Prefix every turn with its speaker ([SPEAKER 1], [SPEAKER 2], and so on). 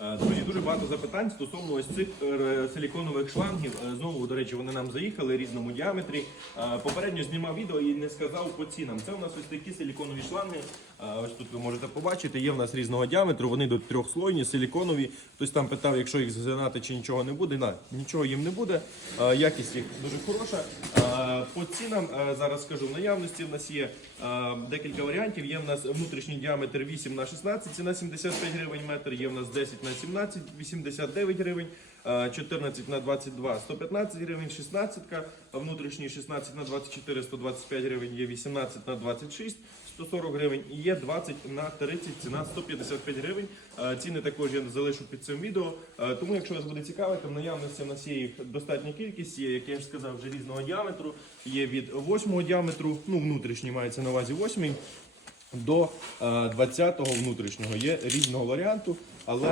[SPEAKER 1] Е, Друзі, дуже багато запитань стосовно ось цих е, силіконових шлангів. Е, Знову, до речі, вони нам заїхали різному діаметрі. Попередньо знімав відео і не сказав по цінам. Це у нас ось такі силіконові шланги. Ось тут ви можете побачити. Є в нас різного діаметру. Вони до трьохслойні, силіконові. Хтось там питав, якщо їх згинати чи нічого не буде. На, нічого їм не буде. Якість їх дуже хороша. По цінам зараз скажу. В наявності в нас є декілька варіантів. Є в нас внутрішній діаметр 8 на 16, ціна 75 гривень метр. Є в нас 10 на 17, 89 гривень. Е, 14 на 22, 115 гривень, 16, а внутрішній 16 на 24, 125 гривень, є 18 на 26, 140 гривень і є 20 на 30, ціна 155 гривень. Ціни також я залишу під цим відео. Тому, якщо вас буде цікавити, в наявності у нас є їх достатня кількість, є, як я ж сказав, вже різного діаметру. Є від 8 діаметру, ну внутрішній мається на увазі 8 до 20 внутрішнього. Є різного варіанту, але